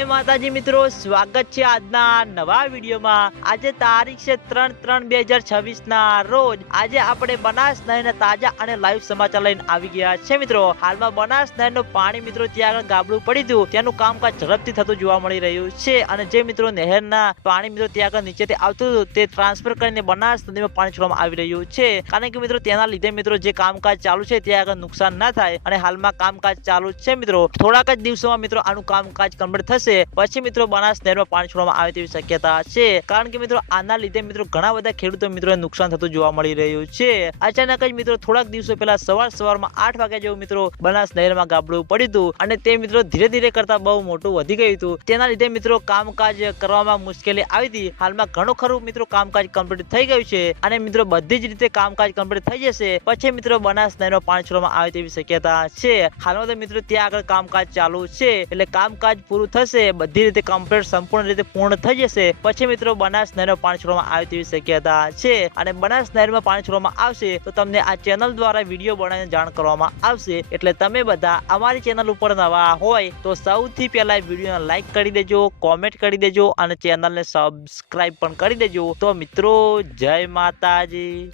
જય માતાજી મિત્રો, સ્વાગત છે આજના નવા વિડીયોમાં। આજે તારીખ છે 3/3/2026 ના રોજ। આજે આપણે બનાસ નહેરના તાજા અને લાઈવ સમાચાર લઈને આવી ગયા છે મિત્રો। હાલમાં બનાસ નહેરનું પાણી મિત્રો ત્યાં આગળ ગાબડું પડી હતું, તેનું કામકાજ ઝડપથી થતું જોવા મળી રહ્યું છે। અને જે મિત્રો નહેરના પાણી મિત્રો ત્યાં આગળ નીચેથી આવતું હતું તે ટ્રાન્સફર કરીને બનાસ નદીમાં પાણી છોડવામાં આવી રહ્યું છે, કારણ કે મિત્રો તેના લીધે મિત્રો જે કામકાજ ચાલુ છે ત્યાં આગળ નુકસાન ના થાય। અને હાલમાં કામકાજ ચાલુ છે મિત્રો, થોડાક જ દિવસોમાં મિત્રો આનું કામકાજ કમ્પ્લીટ થશે, પછી મિત્રો બનાસ નહેરમાં પાણી છોડવામાં આવે તેવી શક્યતા છે, કારણ કે મિત્રો આના લીધે મિત્રો ઘણા બધા ખેડૂતો મિત્રો નુકસાન થતું જોવા મળી રહ્યું છે। અચાનક જ મિત્રો થોડાક દિવસો પહેલા સવારમાં 8 વાગ્યા જેવું મિત્રો બનાસ નહેરમાં ગાબડું પડ્યું હતું, અને તે મિત્રો ધીરે ધીરે કરતા બહુ મોટું વધી ગયું હતું, તેના લીધે મિત્રો કામકાજ કરવામાં મુશ્કેલી આવી હતી। હાલમાં ઘણું ખરું મિત્રો કામકાજ કમ્પ્લીટ થઈ ગયું છે, અને મિત્રો બધી જ રીતે કામકાજ કમ્પ્લીટ થઈ જશે, પછી મિત્રો બનાસ નહેરમાં પાણી છોડવામાં આવે તેવી શક્યતા છે। હાલમાં તો મિત્રો ત્યાં આગળ કામકાજ ચાલુ છે, એટલે કામકાજ પૂરું થશે, બધી રીતે કમ્પ્લીટ સંપૂર્ણ રીતે પૂર્ણ થઈ જશે, પછી મિત્રો બનાસ નહેરમાં પાણી છોડવામાં આવે તેવી શક્યતા છે। અને બનાસ નહેરમાં પાણી છોડવામાં આવશે તો તમને આ ચેનલ દ્વારા વિડીયો બનાવીને જાણ કરવામાં આવશે, એટલે તમે બધા અમારી ચેનલ ઉપર નવા હોય તો સૌથી પહેલા વિડીયોને લાઈક કરી દેજો, કોમેન્ટ કરી દેજો અને ચેનલને સબસ્ક્રાઇબ પણ કરી દેજો। તો મિત્રો જય માતાજી।